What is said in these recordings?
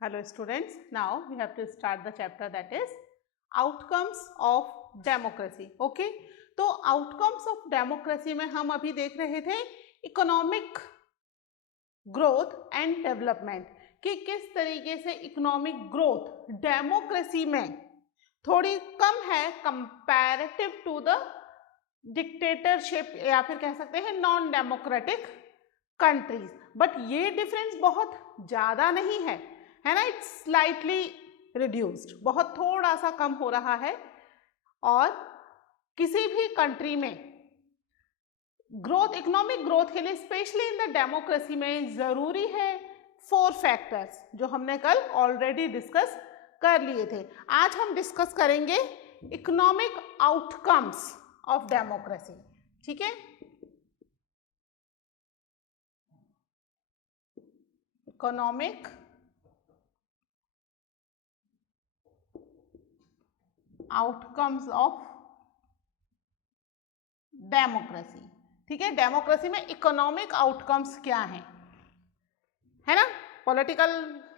Hello students, now we have to start the chapter that is outcomes of democracy. Okay, तो outcomes of democracy में हम अभी देख रहे थे इकोनॉमिक ग्रोथ एंड डेवलपमेंट कि किस तरीके से इकोनॉमिक ग्रोथ डेमोक्रेसी में थोड़ी कम है कंपैरेटिव टू द डिक्टेटरशिप या फिर कह सकते हैं नॉन डेमोक्रेटिक कंट्रीज। बट ये डिफरेंस बहुत ज़्यादा नहीं है ना, इट्स स्लाइटली रिड्यूस्ड, बहुत थोड़ा सा कम हो रहा है। और किसी भी कंट्री में ग्रोथ, इकोनॉमिक ग्रोथ के लिए स्पेशली इन द डेमोक्रेसी में ज़रूरी है 4 फैक्टर्स जो हमने कल ऑलरेडी डिस्कस कर लिए थे। आज हम डिस्कस करेंगे इकोनॉमिक आउटकम्स ऑफ डेमोक्रेसी। ठीक है, इकोनॉमिक आउटकम्स ऑफ डेमोक्रेसी। ठीक है, डेमोक्रेसी में इकोनॉमिक आउटकम्स क्या हैं, है ना। पॉलिटिकल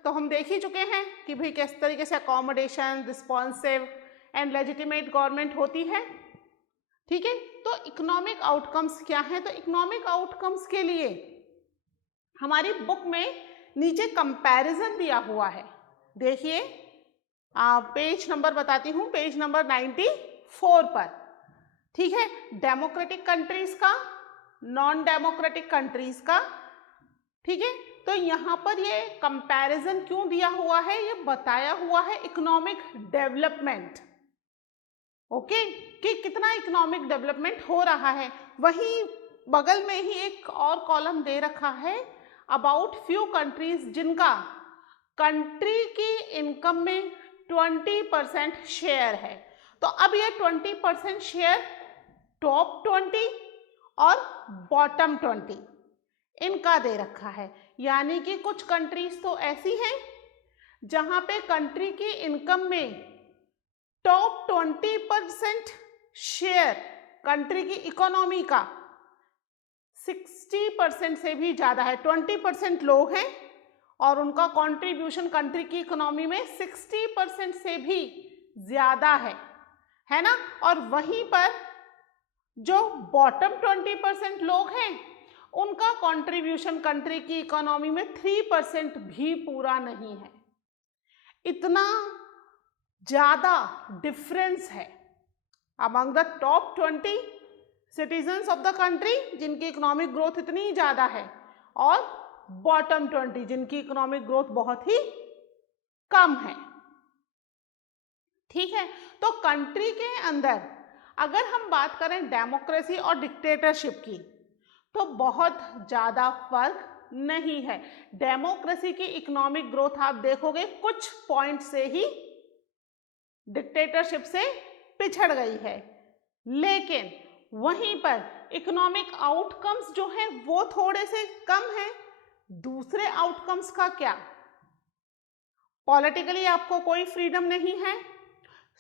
तो हम देख ही चुके हैं कि भाई किस तरीके से accommodation, responsive and legitimate government होती है। ठीक है, तो इकोनॉमिक आउटकम्स क्या हैं? तो इकोनॉमिक आउटकम्स के लिए हमारी बुक में नीचे कंपैरिजन दिया हुआ है। देखिए, पेज नंबर बताती हूँ, पेज नंबर 94 पर। ठीक है, डेमोक्रेटिक कंट्रीज का, नॉन डेमोक्रेटिक कंट्रीज का। ठीक है, तो यहाँ पर ये कंपैरिजन क्यों दिया हुआ है, ये बताया हुआ है इकोनॉमिक डेवलपमेंट। ओके, कि कितना इकोनॉमिक डेवलपमेंट हो रहा है। वहीं बगल में ही एक और कॉलम दे रखा है अबाउट फ्यू कंट्रीज जिनका कंट्री की इनकम में 20% शेयर है। तो अब ये 20% शेयर टॉप 20 और बॉटम 20 इनका दे रखा है। यानी कि कुछ कंट्रीज तो ऐसी हैं जहां पे कंट्री की इनकम में टॉप 20% शेयर कंट्री की इकोनॉमी का 60% से भी ज़्यादा है। 20% लोग हैं और उनका कंट्रीब्यूशन कंट्री की इकोनॉमी में 60% से भी ज़्यादा है ना। और वहीं पर जो बॉटम 20% लोग हैं उनका कंट्रीब्यूशन कंट्री की इकोनॉमी में 3% भी पूरा नहीं है। इतना ज़्यादा डिफरेंस है among the top 20 citizens of the country जिनकी इकोनॉमिक ग्रोथ इतनी ज़्यादा है और बॉटम 20 जिनकी इकोनॉमिक ग्रोथ बहुत ही कम है। ठीक है, तो कंट्री के अंदर अगर हम बात करें डेमोक्रेसी और डिक्टेटरशिप की तो बहुत ज़्यादा फर्क नहीं है। डेमोक्रेसी की इकोनॉमिक ग्रोथ आप देखोगे कुछ पॉइंट से ही डिक्टेटरशिप से पिछड़ गई है, लेकिन वहीं पर इकोनॉमिक आउटकम्स जो हैं वो थोड़े से कम हैं। दूसरे आउटकम्स का क्या? पॉलिटिकली आपको कोई फ्रीडम नहीं है,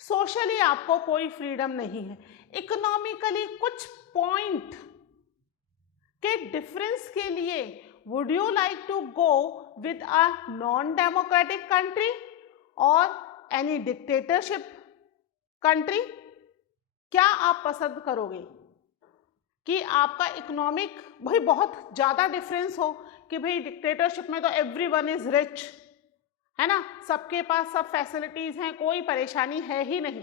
सोशली आपको कोई फ्रीडम नहीं है। इकोनॉमिकली कुछ पॉइंट के डिफरेंस के लिए would you like to go with a non democratic country और एनी डिक्टेटरशिप कंट्री? क्या आप पसंद करोगे कि आपका इकोनॉमिक भाई बहुत ज़्यादा डिफरेंस हो कि भाई डिक्टेटरशिप में तो एवरीवन इज रिच, है ना, सबके पास सब फैसिलिटीज़ हैं, कोई परेशानी है ही नहीं,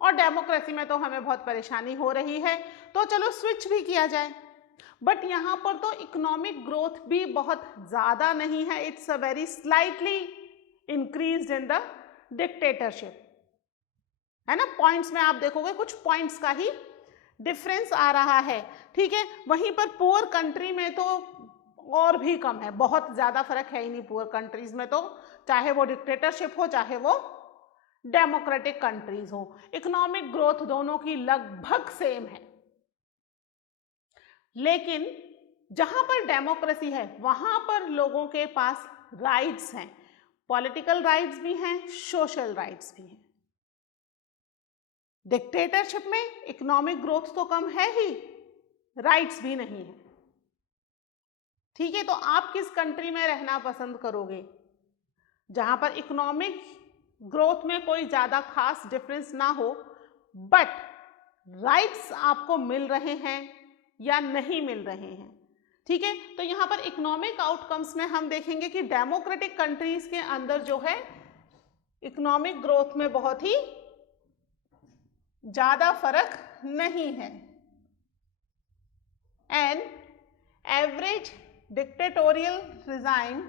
और डेमोक्रेसी में तो हमें बहुत परेशानी हो रही है, तो चलो स्विच भी किया जाए। बट यहाँ पर तो इकोनॉमिक ग्रोथ भी बहुत ज़्यादा नहीं है, it's a very slightly increased in the dictatorship, है ना। पॉइंट्स में आप देखोगे कुछ पॉइंट्स का ही डिफरेंस आ रहा है। ठीक है, वहीं पर पुअर कंट्री में तो और भी कम है, बहुत ज़्यादा फर्क है ही नहीं पुअर कंट्रीज में, तो चाहे वो डिक्टेटरशिप हो चाहे वो डेमोक्रेटिक कंट्रीज हो, इकोनॉमिक ग्रोथ दोनों की लगभग सेम है। लेकिन जहां पर डेमोक्रेसी है वहां पर लोगों के पास राइट्स हैं, पॉलिटिकल राइट्स भी हैं, सोशल राइट्स भी हैं। डिक्टेटरशिप में इकोनॉमिक ग्रोथ तो कम है ही, राइट्स भी नहीं है। ठीक है, तो आप किस कंट्री में रहना पसंद करोगे? जहां पर इकोनॉमिक ग्रोथ में कोई ज़्यादा खास डिफरेंस ना हो, बट राइट्स आपको मिल रहे हैं या नहीं मिल रहे हैं। ठीक है, तो यहाँ पर इकोनॉमिक आउटकम्स में हम देखेंगे कि डेमोक्रेटिक कंट्रीज के अंदर जो है इकोनॉमिक ग्रोथ में बहुत ही ज़्यादा फर्क नहीं है। एंड एवरेज डिक्टेटोरियल रिजाइम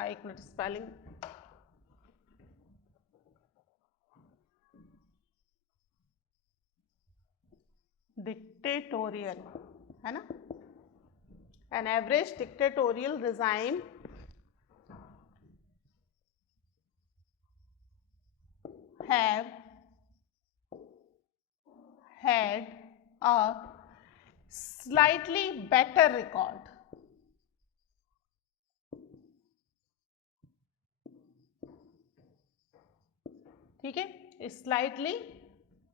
एक मिनट स्पेलिंग, डिक्टेटोरियल है ना, an average dictatorial regime have had a slightly better record. ठीक है, slightly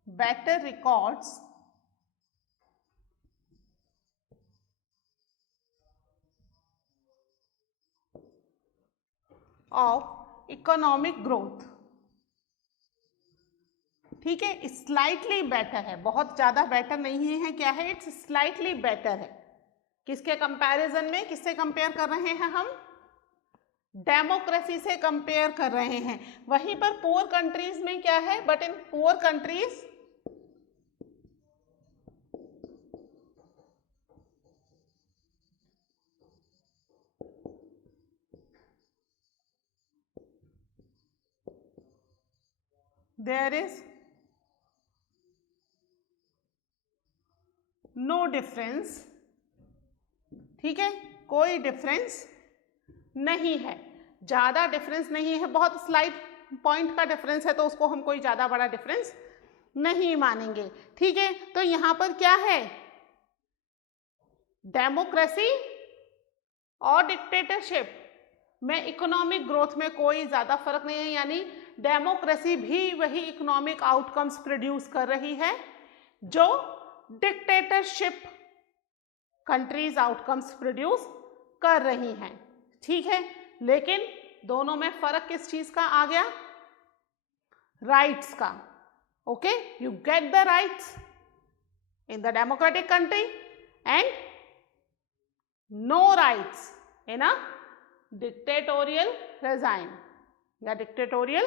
better records of economic growth। ठीक है, स्लाइटली बेटर है, बहुत ज़्यादा बेटर नहीं है, क्या है, इट्स स्लाइटली बेटर है। किसके कंपैरिजन में, किससे कंपेयर कर रहे हैं हम, डेमोक्रेसी से कंपेयर कर रहे हैं। वहीं पर पुअर कंट्रीज में क्या है, but in poor countries there is no difference. ठीक है, कोई डिफरेंस नहीं है, ज़्यादा डिफरेंस नहीं है, बहुत स्लाइट पॉइंट का डिफरेंस है, तो उसको हम कोई ज़्यादा बड़ा डिफरेंस नहीं मानेंगे। ठीक है, तो यहाँ पर क्या है, डेमोक्रेसी और डिक्टेटरशिप में इकोनॉमिक ग्रोथ में कोई ज़्यादा फर्क नहीं है, यानी डेमोक्रेसी भी वही इकोनॉमिक आउटकम्स प्रोड्यूस कर रही है जो डिक्टेटरशिप कंट्रीज आउटकम्स प्रोड्यूस कर रही हैं। ठीक है, लेकिन दोनों में फर्क किस चीज का आ गया, राइट्स का। Okay, you get the rights in the democratic country and no rights in a dictatorial regime या डिक्टेटोरियल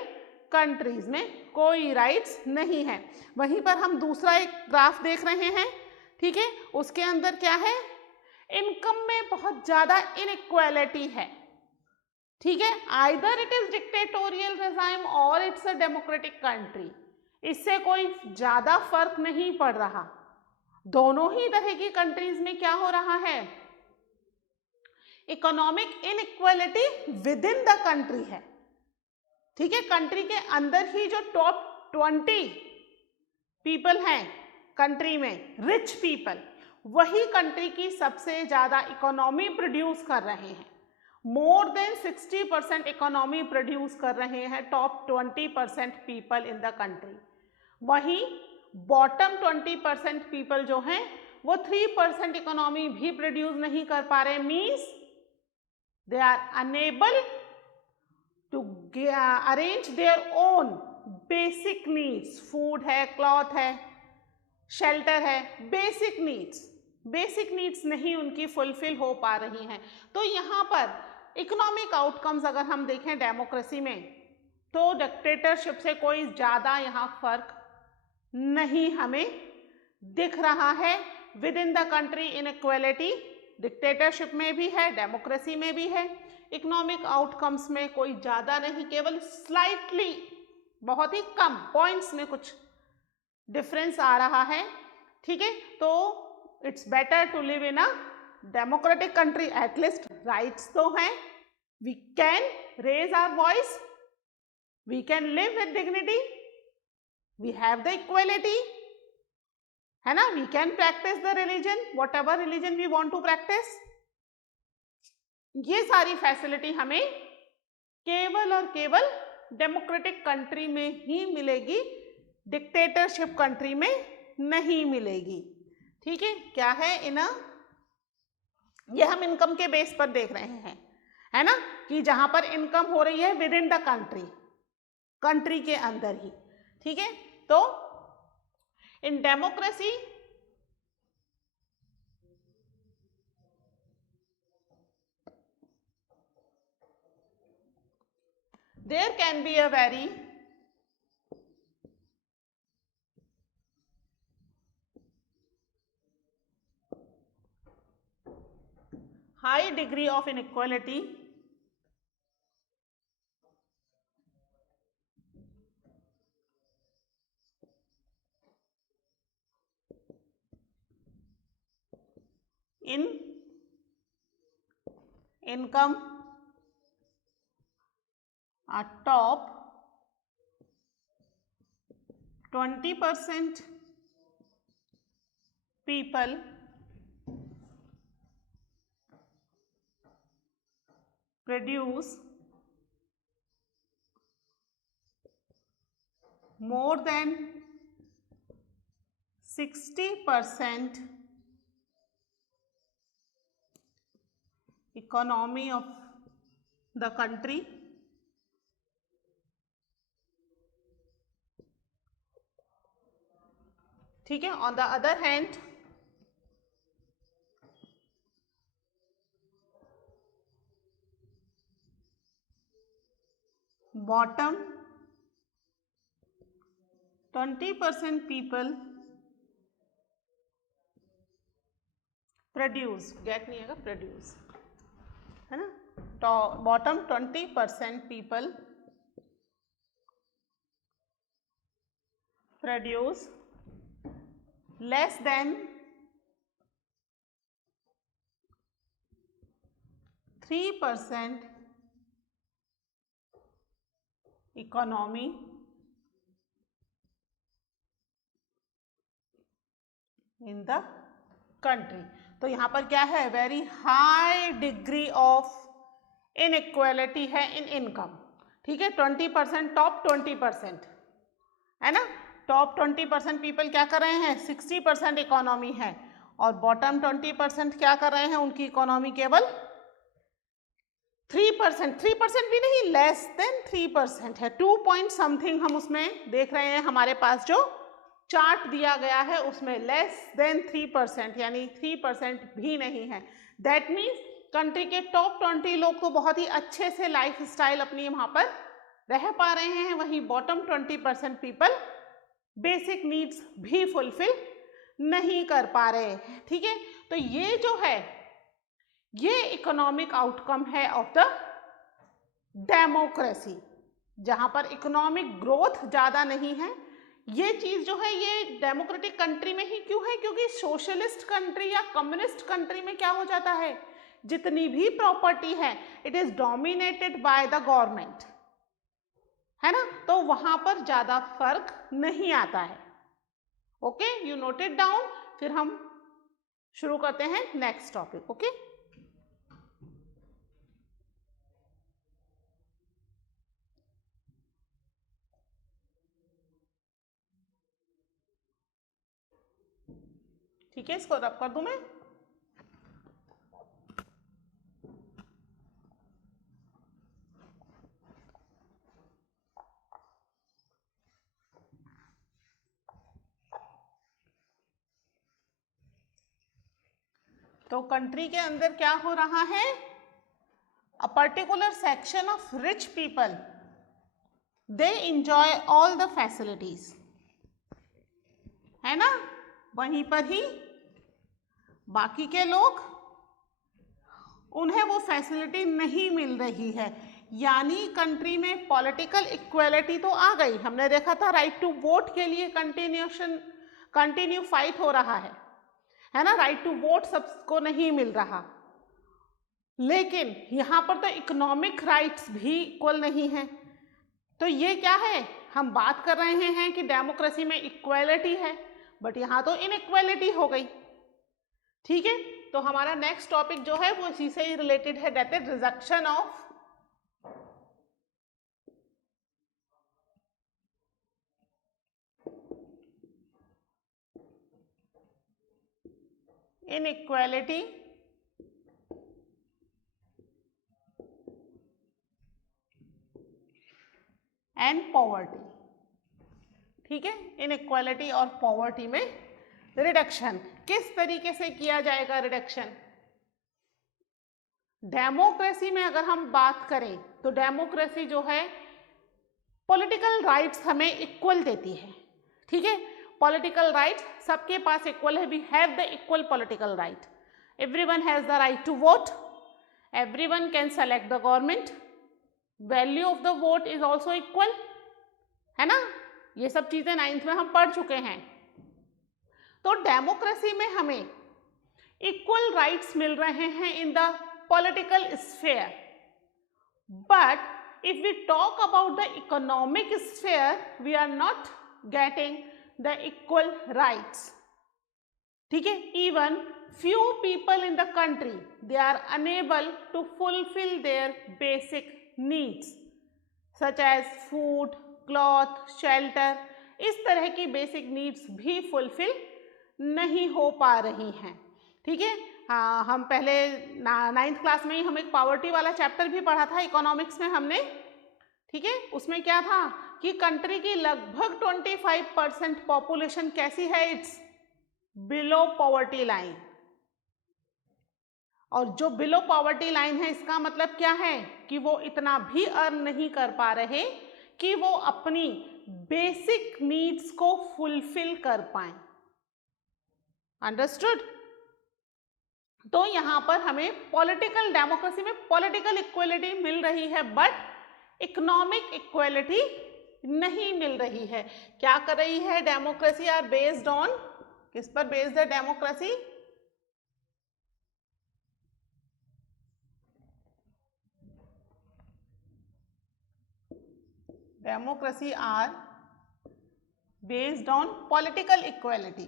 कंट्रीज में कोई राइट्स नहीं है। वहीं पर हम दूसरा एक ग्राफ देख रहे हैं। ठीक है, उसके अंदर क्या है, इनकम में बहुत ज्यादा इनइक्वालिटी है। ठीक है, either it is dictatorial regime और इट्स अ डेमोक्रेटिक कंट्री, इससे कोई ज्यादा फर्क नहीं पड़ रहा। दोनों ही तरह की कंट्रीज में क्या हो रहा है, economic inequality with in the country है। ठीक है, कंट्री के अंदर ही जो टॉप 20 पीपल हैं कंट्री में, रिच पीपल, वही कंट्री की सबसे ज्यादा इकोनॉमी प्रोड्यूस कर रहे हैं। मोर देन 60% इकोनॉमी प्रोड्यूस कर रहे हैं top 20% people in the country. वहीं बॉटम 20% पीपल जो हैं वो 3% इकोनॉमी भी प्रोड्यूस नहीं कर पा रहे। Means they are unable to arrange their own basic needs. Food है, क्लॉथ है, शेल्टर है, बेसिक नीड्स नहीं उनकी फुलफिल हो पा रही हैं। तो यहाँ पर इकोनॉमिक आउटकम्स अगर हम देखें डेमोक्रेसी में, तो डिक्टेटरशिप से कोई ज़्यादा यहाँ फर्क नहीं हमें दिख रहा है। With in the country inequality dictatorship में भी है, डेमोक्रेसी में भी है। इकोनॉमिक आउटकम्स में कोई ज़्यादा नहीं, केवल स्लाइटली, बहुत ही कम पॉइंट्स में कुछ डिफरेंस आ रहा है। ठीक है, तो it's better to live in a democratic country, at least rights तो हैं, we can raise our voice, we can live with dignity, we have the equality, है ना, we can practise the religion, whatever religion we want to practise. ये सारी facility हमें केवल और केवल डेमोक्रेटिक कंट्री में ही मिलेगी, डिक्टेटरशिप कंट्री में नहीं मिलेगी। ठीक है, क्या है ये हम इनकम के बेस पर देख रहे हैं, है ना, कि जहां पर इनकम हो रही है विद इन द कंट्री के अंदर ही। ठीक है, तो in democracy there can be a very high degree of inequality in income top 20% people produce more than 60% economy of the country, ठीक है। On the other hand bottom 20% people produce, get नहीं आएगा, produce है ना, तो bottom 20% people produce less than 3% economy in the country। तो यहां पर क्या है, very high degree of inequality है इन इनकम। ठीक है, 20%, टॉप 20% है ना, टॉप 20% पीपल क्या कर रहे हैं, 60% इकोनॉमी है, और बॉटम 20% क्या कर रहे हैं, उनकी इकोनॉमी केवल 3%, 3% भी नहीं, लेस देन 3% है, 2 पॉइंट समथिंग हम उसमें देख रहे हैं, हमारे पास जो चार्ट दिया गया है उसमें लेस देन 3%, यानी 3% भी नहीं है। दैट मीन्स कंट्री के टॉप 20 लोग तो बहुत ही अच्छे से लाइफ स्टाइल अपनी वहां पर रह पा रहे हैं, वहीं बॉटम 20% पीपल बेसिक नीड्स भी फुलफिल नहीं कर पा रहे। ठीक है, तो ये जो है ये इकोनॉमिक आउटकम है ऑफ द डेमोक्रेसी, जहां पर इकोनॉमिक ग्रोथ ज्यादा नहीं है। ये चीज जो है ये डेमोक्रेटिक कंट्री में ही क्यों है, क्योंकि सोशलिस्ट कंट्री या कम्युनिस्ट कंट्री में क्या हो जाता है, जितनी भी प्रॉपर्टी है it is dominated by the government, है ना, तो वहां पर ज्यादा फर्क नहीं आता है। Okay, you note it down. फिर हम शुरू करते हैं नेक्स्ट टॉपिक। ओके, ठीक है, इसको रब कर दूं मैं। तो कंट्री के अंदर क्या हो रहा है, a particular section of rich people they enjoy all the facilities, है ना, वहीं पर ही बाकी के लोग उन्हें वो फैसिलिटी नहीं मिल रही है, यानी कंट्री में पॉलिटिकल इक्वेलिटी तो आ गई। हमने देखा था राइट टू वोट के लिए कंटिन्यू फाइट हो रहा है ना, राइट टू वोट सबको नहीं मिल रहा, लेकिन यहां पर तो इकोनॉमिक राइट्स भी इक्वल नहीं है। तो ये क्या है, हम बात कर रहे हैं कि डेमोक्रेसी में इक्वेलिटी है, बट यहां तो इनइक्वेलिटी हो गई। ठीक है, तो हमारा नेक्स्ट टॉपिक जो है वो इसी से ही रिलेटेड है, that is reduction of inequality and poverty. ठीक है, इनइक्वालिटी और पॉवर्टी में रिडक्शन किस तरीके से किया जाएगा? रिडक्शन डेमोक्रेसी में अगर हम बात करें तो डेमोक्रेसी जो है पॉलिटिकल राइट्स हमें इक्वल देती है। ठीक है, पॉलिटिकल राइट्स सबके पास इक्वल है। We have the equal political right, everyone has the right to vote, everyone can select the government, value of the vote is also equal, है ना? ये सब चीजें 9th में हम पढ़ चुके हैं। तो डेमोक्रेसी में हमें इक्वल राइट्स मिल रहे हैं in the political sphere, but if we talk about the economic sphere we are not getting the equal rights. ठीक है, even few people in the country they are unable to fulfill their basic needs such as food, cloth, shelter। इस तरह की basic needs भी fulfil नहीं हो पा रही हैं। ठीक है, हाँ, हम पहले 9th क्लास में ही हम एक पॉवर्टी वाला चैप्टर भी पढ़ा था इकोनॉमिक्स में हमने। ठीक है, उसमें क्या था कि कंट्री की लगभग 25% पॉपुलेशन कैसी है? It's below poverty line. और जो बिलो पॉवर्टी लाइन है इसका मतलब क्या है कि वो इतना भी अर्न नहीं कर पा रहे कि वो अपनी बेसिक नीड्स को फुलफिल कर पाए। अंडरस्टूड? तो यहां पर हमें पॉलिटिकल डेमोक्रेसी में पॉलिटिकल इक्वलिटी मिल रही है बट इकोनॉमिक इक्वलिटी नहीं मिल रही है। क्या कर रही है डेमोक्रेसी? आर बेस्ड ऑन, किस पर बेस्ड है democracy? Democracy are based on political equality।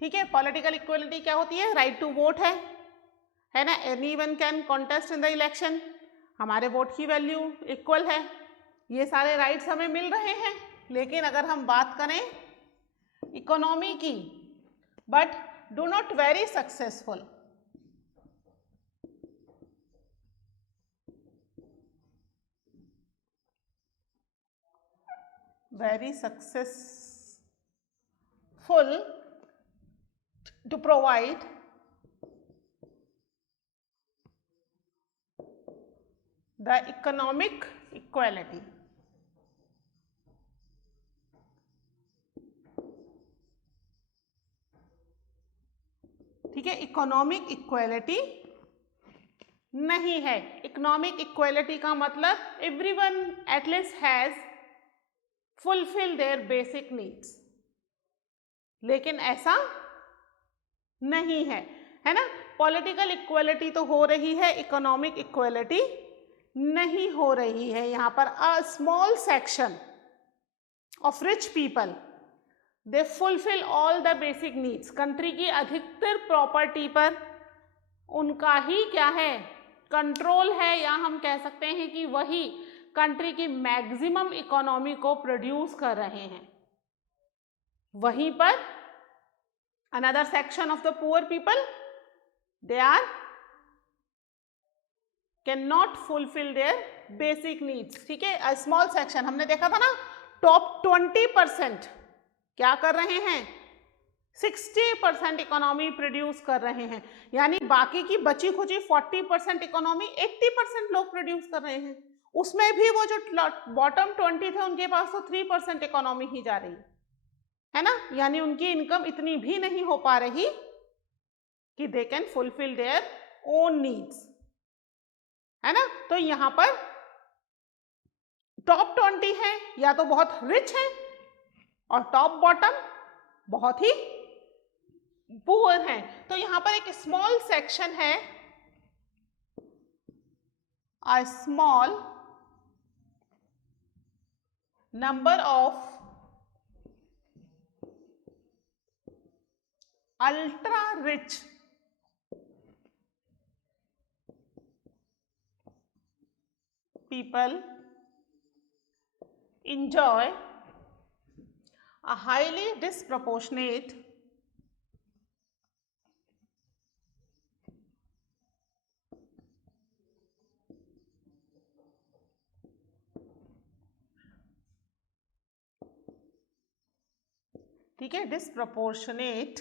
ठीक है, पॉलिटिकल इक्वलिटी क्या होती है? राइट टू वोट है ना? Anyone can contest in the election, हमारे वोट की वैल्यू इक्वल है, ये सारे राइट्स हमें मिल रहे हैं। लेकिन अगर हम बात करें इकोनॉमी की, but do not very successful, very successful to provide the economic equality। ठीक है, इकोनॉमिक इक्वालिटी नहीं है। इकोनॉमिक इक्वालिटी का मतलब everyone at least has fulfil their basic needs, लेकिन ऐसा नहीं है ना? पॉलिटिकल इक्वालिटी तो हो रही है, इकोनॉमिक इक्वालिटी नहीं हो रही है। यहां पर a small section of rich people they fulfil all the basic needs. Country की अधिकतर प्रॉपर्टी पर उनका ही क्या है? कंट्रोल है, या हम कह सकते हैं कि वही कंट्री की मैक्सिमम इकोनॉमी को प्रोड्यूस कर रहे हैं। वहीं पर another section of the poor people they are can not fulfil their basic needs. ठीक है, अ स्मॉल सेक्शन, हमने देखा था ना, टॉप 20% क्या कर रहे हैं? 60% इकोनॉमी प्रोड्यूस कर रहे हैं, यानी बाकी की बची खुची 40% इकोनॉमी 80% लोग प्रोड्यूस कर रहे हैं। उसमें भी वो जो बॉटम 20 थे उनके पास तो 3% इकोनॉमी ही जा रही है ना, यानी उनकी इनकम इतनी भी नहीं हो पा रही कि they can fulfil their own needs, है ना? तो यहां पर टॉप 20 है या तो बहुत रिच है और टॉप बॉटम बहुत ही पुअर है। तो यहां पर एक स्मॉल सेक्शन है, a small number of ultra rich people enjoy a highly disproportionate ठीक है, disproportionate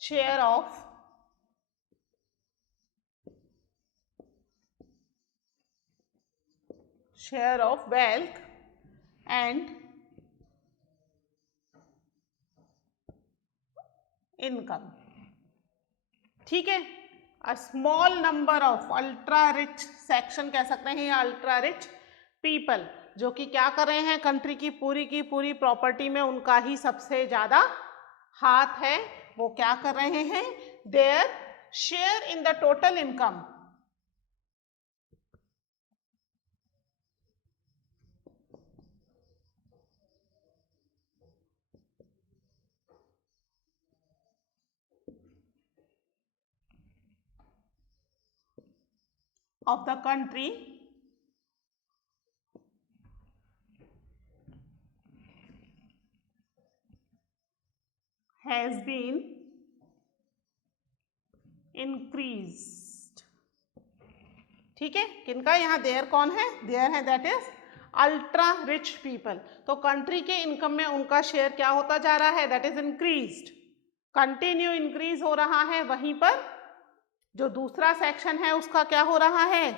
share of wealth and income. ठीक है, a small number of ultra rich section कह सकते हैं या अल्ट्रा रिच पीपल, जो कि क्या कर रहे हैं, कंट्री की पूरी प्रॉपर्टी में उनका ही सबसे ज्यादा हाथ है, वो क्या कर रहे हैं, their share in the total income of the country has been increased। ठीक है, किनका यहाँ देयर कौन है, देयर है that is ultra rich people. तो कंट्री के इनकम में उनका शेयर क्या होता जा रहा है, that is increased, continue increase हो रहा है। वहीं पर जो दूसरा सेक्शन है उसका क्या हो रहा है,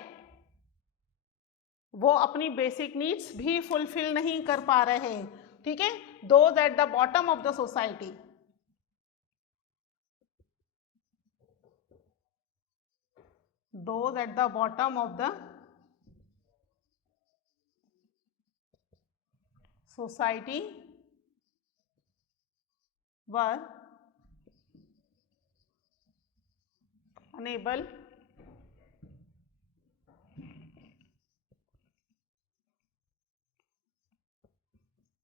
वो अपनी बेसिक नीड्स भी फुलफिल नहीं कर पा रहे हैं। ठीक है, those at the bottom of the society, those at the bottom of the society were unable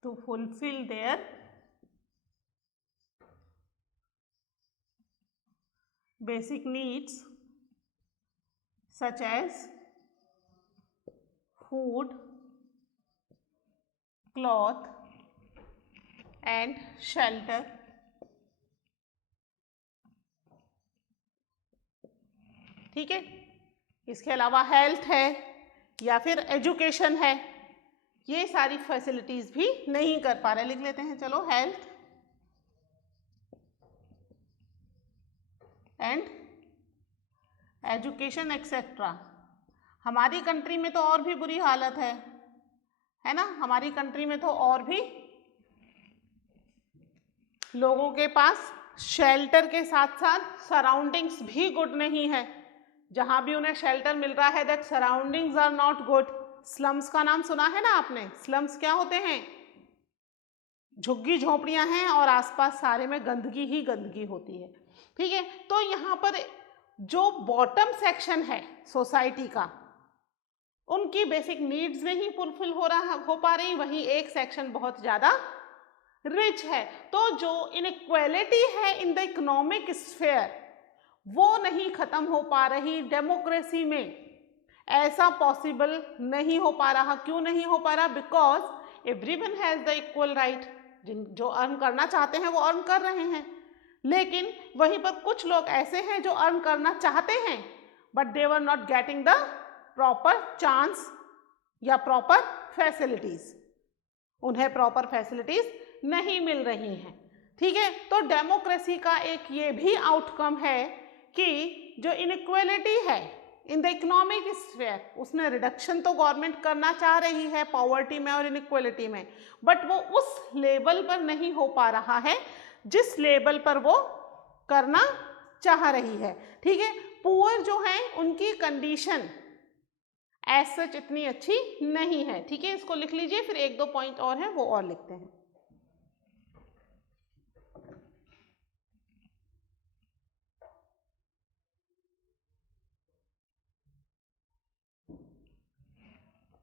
to fulfill their basic needs such as food, cloth and shelter। ठीक है, इसके अलावा हेल्थ है या फिर एजुकेशन है, ये सारी फैसिलिटीज भी नहीं कर पा रहे। लिख लेते हैं, चलो, हेल्थ एंड एजुकेशन एक्सेट्रा। हमारी कंट्री में तो और भी बुरी हालत है ना, हमारी कंट्री में तो और भी लोगों के पास शेल्टर के साथ साथ सराउंडिंग्स भी गुड नहीं है। जहां भी उन्हें शेल्टर मिल रहा है, that surroundings are not good. Slums का नाम सुना है ना आपने, स्लम्स क्या होते हैं, झुग्गी झोपड़ियां हैं और आसपास सारे में गंदगी ही गंदगी होती है। ठीक है, तो यहाँ पर जो बॉटम सेक्शन है सोसाइटी का, उनकी बेसिक नीड्स नहीं फुलफिल हो पा रही, वहीं एक सेक्शन बहुत ज्यादा रिच है। तो जो इनइक्वालिटी है इन द इकोनॉमिक स्फेयर, वो नहीं खत्म हो पा रही डेमोक्रेसी में। ऐसा पॉसिबल नहीं हो पा रहा। क्यों नहीं हो पा रहा, because everyone has the equal right. जो अर्न करना चाहते हैं वो अर्न कर रहे हैं, लेकिन वहीं पर कुछ लोग ऐसे हैं जो अर्न करना चाहते हैं but they were not getting the proper chance या प्रॉपर फैसिलिटीज, उन्हें प्रॉपर फैसिलिटीज नहीं मिल रही हैं। ठीक है, तो डेमोक्रेसी का एक ये भी आउटकम है कि जो इनइक्वालिटी है इन द इकोनॉमिक स्फीयर, उसमें रिडक्शन तो गवर्नमेंट करना चाह रही है पॉवर्टी में और इनइक्वालिटी में, बट वो उस लेवल पर नहीं हो पा रहा है जिस लेवल पर वो करना चाह रही है। ठीक है, पुअर जो है उनकी कंडीशन एज सच इतनी अच्छी नहीं है। ठीक है, इसको लिख लीजिए, फिर एक दो पॉइंट और हैं वो और लिखते हैं।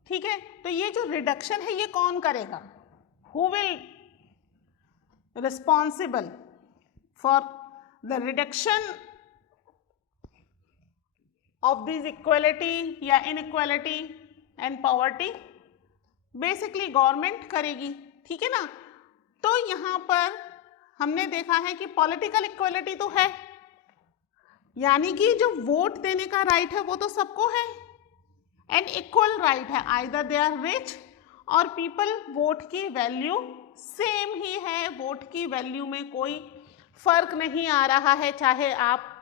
ठीक है, तो ये जो रिडक्शन है ये कौन करेगा, who will responsible for the reduction of this equality या inequality and poverty, basically government करेगी, ठीक है ना। तो यहाँ पर हमने देखा है कि पॉलिटिकल इक्वलिटी तो है, यानी कि जो वोट देने का राइट है वो तो सबको है, एंड इक्वल राइट है, आइदर दे आर रिच और पीपल, वोट की वैल्यू सेम ही है, वोट की वैल्यू में कोई फर्क नहीं आ रहा है, चाहे आप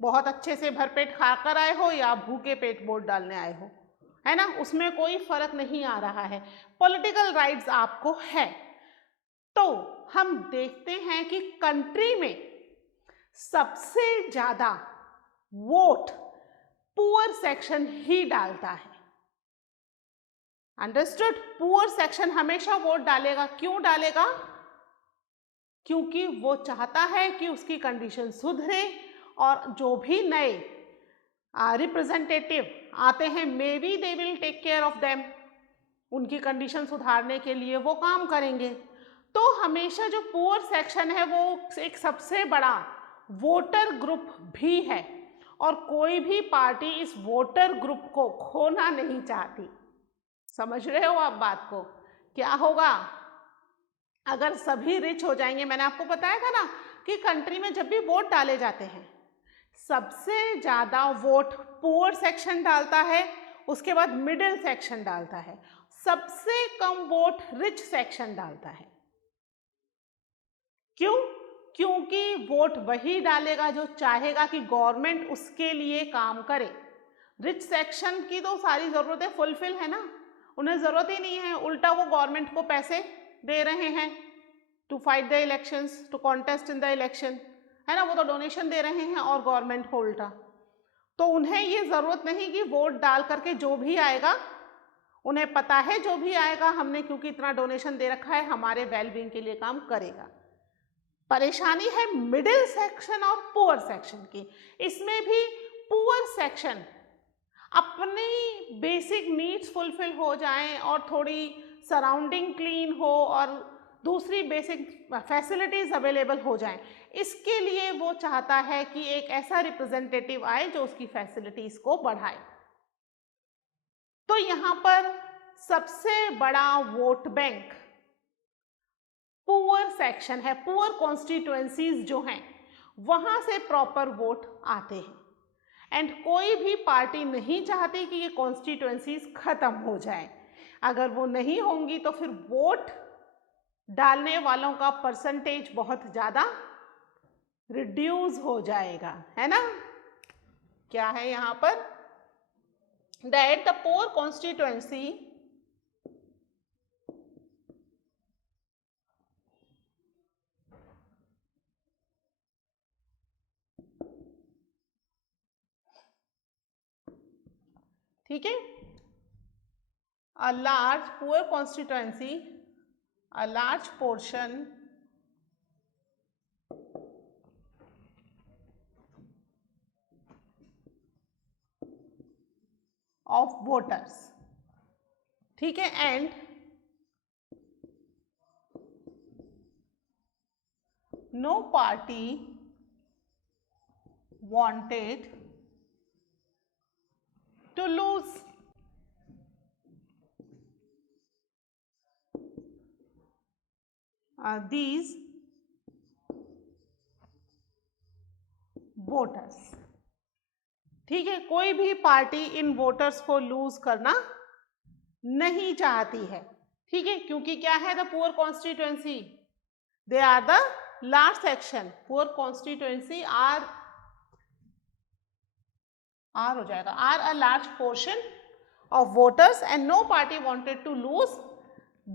बहुत अच्छे से भरपेट खाकर आए हो या भूखे पेट वोट डालने आए हो, है ना, उसमें कोई फर्क नहीं आ रहा है, पॉलिटिकल राइट्स आपको है। तो हम देखते हैं कि कंट्री में सबसे ज्यादा वोट पुअर सेक्शन ही डालता है। अंडरस्टूड? पुअर सेक्शन हमेशा वोट डालेगा। क्यों डालेगा? क्योंकि वो चाहता है कि उसकी कंडीशन सुधरे और जो भी नए रिप्रेजेंटेटिव आते हैं, maybe they will take care of them, उनकी कंडीशन सुधारने के लिए वो काम करेंगे। तो हमेशा जो पुअर सेक्शन है वो एक सबसे बड़ा वोटर ग्रुप भी है और कोई भी पार्टी इस वोटर ग्रुप को खोना नहीं चाहती। समझ रहे हो आप बात को? क्या होगा अगर सभी रिच हो जाएंगे? मैंने आपको बताया था ना कि कंट्री में जब भी वोट डाले जाते हैं सबसे ज्यादा वोट पुअर सेक्शन डालता है, उसके बाद मिडिल सेक्शन डालता है, सबसे कम वोट रिच सेक्शन डालता है। क्यों? क्योंकि वोट वही डालेगा जो चाहेगा कि गवर्नमेंट उसके लिए काम करे। रिच सेक्शन की तो सारी जरूरतें फुलफिल है ना, उन्हें जरूरत ही नहीं है, उल्टा वो गवर्नमेंट को पैसे दे रहे हैं to fight the elections, to contest in the election, है ना, वो तो डोनेशन दे रहे हैं और गवर्नमेंट को उल्टा। तो उन्हें ये जरूरत नहीं कि वोट डाल करके जो भी आएगा, उन्हें पता है जो भी आएगा हमने क्योंकि इतना डोनेशन दे रखा है हमारे वेलबींग के लिए काम करेगा। परेशानी है मिडिल सेक्शन और पुअर सेक्शन की। इसमें भी पुअर सेक्शन अपनी बेसिक नीड्स फुलफिल हो जाएं और थोड़ी सराउंडिंग क्लीन हो और दूसरी बेसिक फैसिलिटीज अवेलेबल हो जाएं, इसके लिए वो चाहता है कि एक ऐसा रिप्रेजेंटेटिव आए जो उसकी फैसिलिटीज को बढ़ाए। तो यहाँ पर सबसे बड़ा वोट बैंक पुअर सेक्शन है, पुअर कॉन्स्टिट्यूएंसीज जो हैं वहां से प्रॉपर वोट आते हैं, एंड कोई भी पार्टी नहीं चाहती कि ये कॉन्स्टिट्यूएंसीज खत्म हो जाए। अगर वो नहीं होंगी तो फिर वोट डालने वालों का परसेंटेज बहुत ज्यादा रिड्यूस हो जाएगा, है ना। क्या है यहाँ पर? दैट द पुअर कॉन्स्टिट्यूएंसी ठीक है, a large poor constituency, a large portion of voters, ठीक है, and no party wanted to lose these voters, ठीक है, कोई भी पार्टी इन वोटर्स को लूज करना नहीं चाहती है, ठीक है, क्योंकि क्या है the poor constituency, they are the large section, poor constituency are हो जाएगा, are a large portion of voters and no party wanted to lose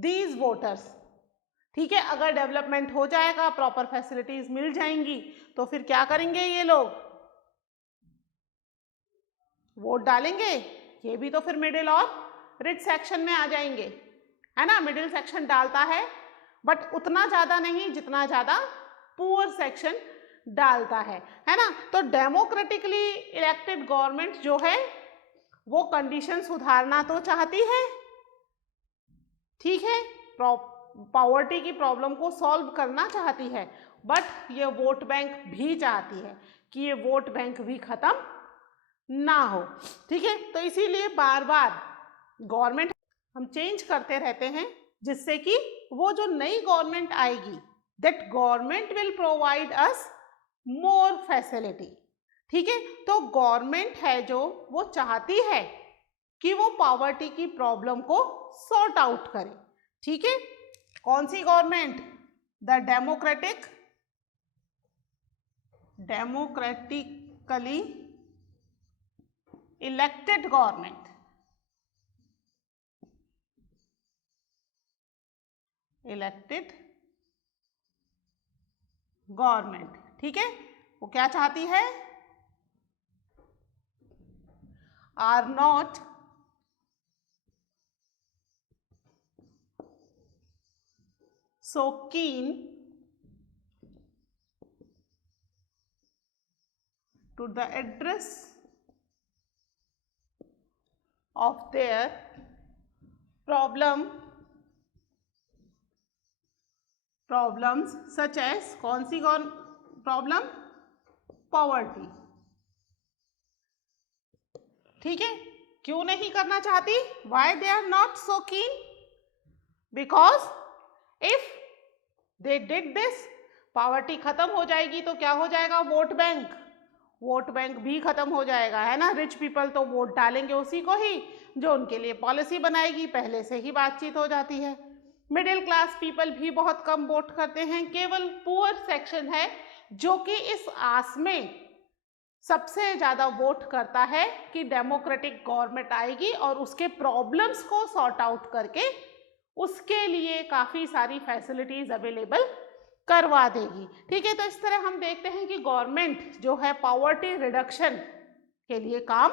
these voters, ठीक है। अगर डेवलपमेंट हो जाएगा, प्रॉपर फैसिलिटीज मिल जाएंगी तो फिर क्या करेंगे ये लोग? वोट डालेंगे। ये भी तो फिर मिडिल और रिच सेक्शन में आ जाएंगे, है ना। मिडिल सेक्शन डालता है बट उतना ज्यादा नहीं जितना ज्यादा पुअर सेक्शन डालता है ना। तो डेमोक्रेटिकली इलेक्टेड गवर्नमेंट जो है वो कंडीशन सुधारना तो चाहती है, ठीक है, पॉवर्टी की प्रॉब्लम को सॉल्व करना चाहती है, बट ये वोट बैंक भी चाहती है कि ये वोट बैंक भी खत्म ना हो, ठीक है। तो इसीलिए बार बार गवर्नमेंट हम चेंज करते रहते हैं, जिससे कि वो जो नई गवर्नमेंट आएगी, that government will provide us more facility. ठीक है, तो गवर्नमेंट है जो वो चाहती है कि वो पॉवर्टी की प्रॉब्लम को सॉर्ट आउट करे। ठीक है, कौन सी government? The democratically elected government. Elected government, ठीक है, वो क्या चाहती है? Are not so keen to the address of their problems such as, कौन सी प्रॉब्लम? पॉवर्टी। ठीक है, क्यों नहीं करना चाहती? Why they are not so keen? Because if they did this, poverty खत्म हो जाएगी तो क्या हो जाएगा? वोट बैंक भी खत्म हो जाएगा, है ना। रिच पीपल तो वोट डालेंगे उसी को ही जो उनके लिए पॉलिसी बनाएगी, पहले से ही बातचीत हो जाती है। मिडिल क्लास पीपल भी बहुत कम वोट करते हैं, केवल पुअर सेक्शन है जो कि इस आस में सबसे ज़्यादा वोट करता है कि डेमोक्रेटिक गवर्नमेंट आएगी और उसके प्रॉब्लम्स को सॉर्ट आउट करके उसके लिए काफ़ी सारी फैसिलिटीज़ अवेलेबल करवा देगी। ठीक है, तो इस तरह हम देखते हैं कि गवर्नमेंट जो है पॉवर्टी रिडक्शन के लिए काम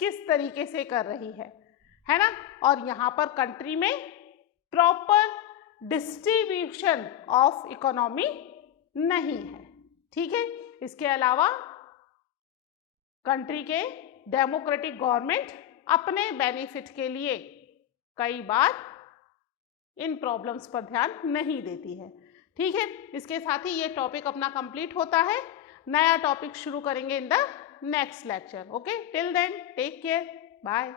किस तरीके से कर रही है ना। और यहाँ पर कंट्री में प्रॉपर डिस्ट्रीब्यूशन ऑफ इकोनॉमी नहीं है। ठीक है, इसके अलावा कंट्री के डेमोक्रेटिक गवर्नमेंट अपने बेनिफिट के लिए कई बार इन प्रॉब्लम्स पर ध्यान नहीं देती है। ठीक है, इसके साथ ही ये टॉपिक अपना कंप्लीट होता है। नया टॉपिक शुरू करेंगे in the next lecture. Okay, till then take care, bye.